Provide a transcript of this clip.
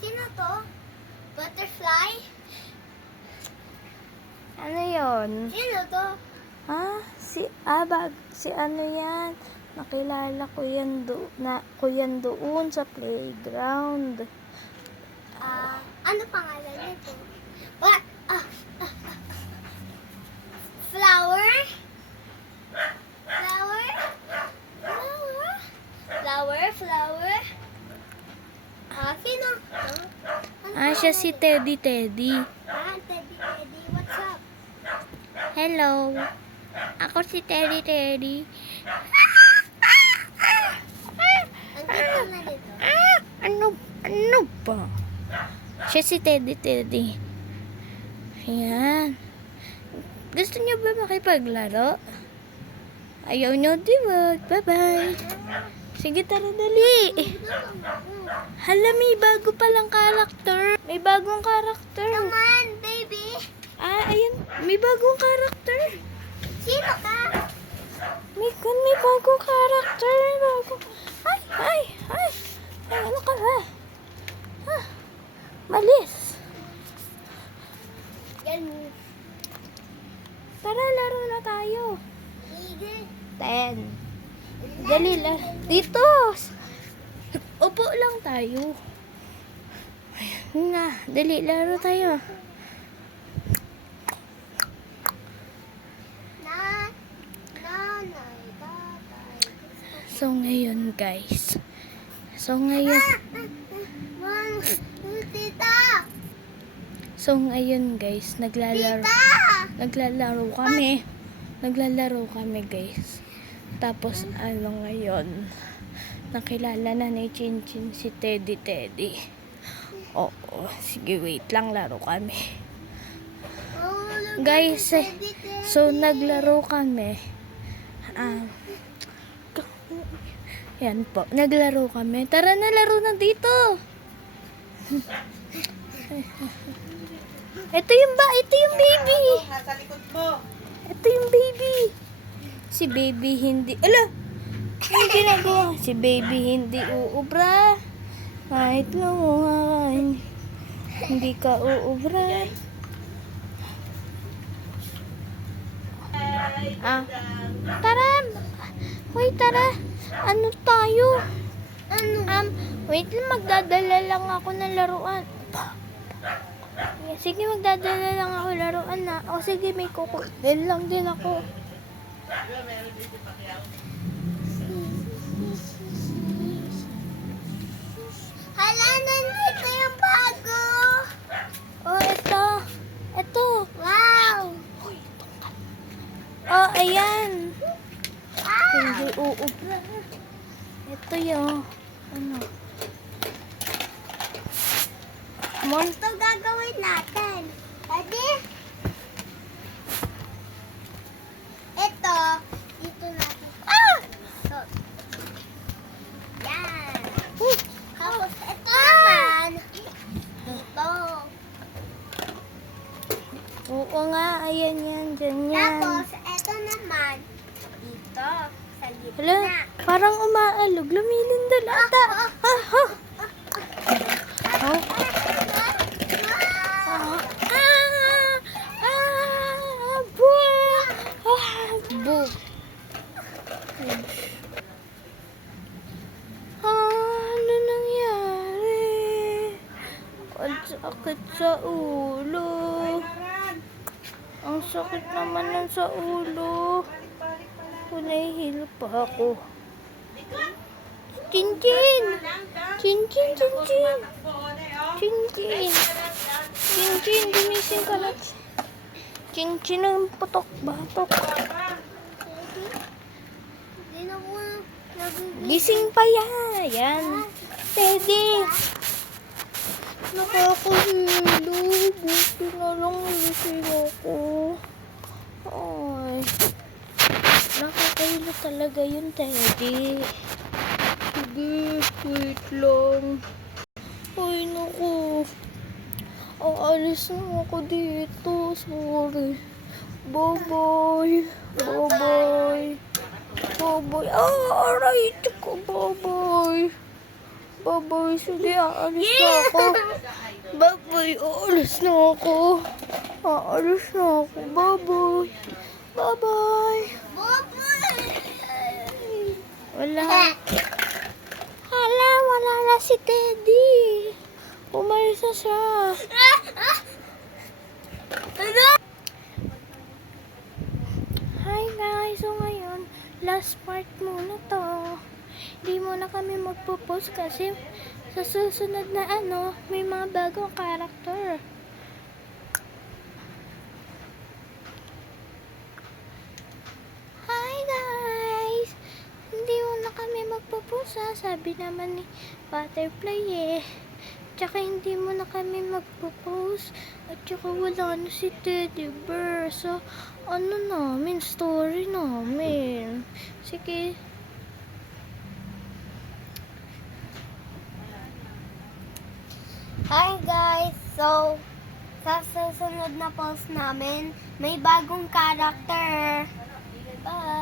Sino to? Butterfly? Ano yon? Sino to? Ha? Si ano yan? Nakilala ko yan, doon sa playground. Ano pangalan nito? What? Flower? Flower? Flower? Flower? Flower? Sino? Ano Siya si pangalan? Teddy. Teddy. What's up? Hello. Ako si Teddy. Andito na dito. Ano ba? Siya si Teddy. Ayan. Gusto niyo ba makipaglaro? Ayaw niyo, di ba? Bye-bye. Sige, tara, dali. Hala, may bago palang karakter. May bagong karakter. Come on, baby. Ayan. May bagong karakter. Sino ka? May bagong karakter. Ay. Ano ka ba? Malis. Ganun. Tara, laro na tayo. Leader. 10. Dali, laro. Dito. Upo lang tayo. Ayan na. Dali, laro tayo. Nanay, tatay. So, ngayon, guys. Tita! Guys, naglalaro kami, guys. Tapos, ngayon, nakilala na ni Chinchin si Teddy. Oo, sige, wait lang, laro kami. Guys, so, naglaro kami. Yan po, naglaro kami. Tara na, laro na dito. Ito yung baby. Nasa likod mo. Ito yung baby. Si baby hindi... Ala! Ano ginagawa? Si baby hindi uubra. Kahit lang hindi ka uubra. Tara! Hoy, tara! Ano tayo? Wait lang, magdadala lang ako ng laruan. Sige, magdadala lang ako laruan na. O sige, may kukutin lang din ako. Hala, nandito yung bago. Oh, ito. Wow. Oh, ayan. Hindi uubra. Ito yung, Ito gagawin natin. Pwede? Ito, dito natin. So, yan. Tapos ito naman, dito. Oo nga, ayan yan, dyan yan. Tapos ito naman, dito. Sa Hala, gitna. parang umaalog. Lumilindol ata. Ano nangyari? Ang sakit sa ulo. Ang sakit naman ng sa ulo. Nahihilo pa ako. Chinchin, gumising ka na. Chinchin ang batok. Hindi na po nagiging. Gising pa yan. Teddy. Nakakahilo. Buti na lang gising ako. Ay. Nakakahilo talaga yun, Teddy. Sige, wait lang. Ay, naku. Aalis na ako dito. Sorry. Bye-bye. Bye-bye. Aray, ko. Bye-bye. Baboy, sige, aalis na ako. Baboy, aalis na ako. Aalis na ako, baboy. Bye-bye. Wala. Hala, wala na si Teddy. Umalis na siya. Hi guys, so ngayon, last part muna to. Hindi muna kami magpo-post kasi sa susunod na may mga bagong karakter. Hi guys! Hindi muna kami magpo-post sabi naman ni Butterfly eh. Tsaka hindi muna kami magpo-post at tsaka wala na si Teddy Bear sa namin, story namin. Sige. Hi guys! So, sa susunod na post namin, may bagong character. Bye!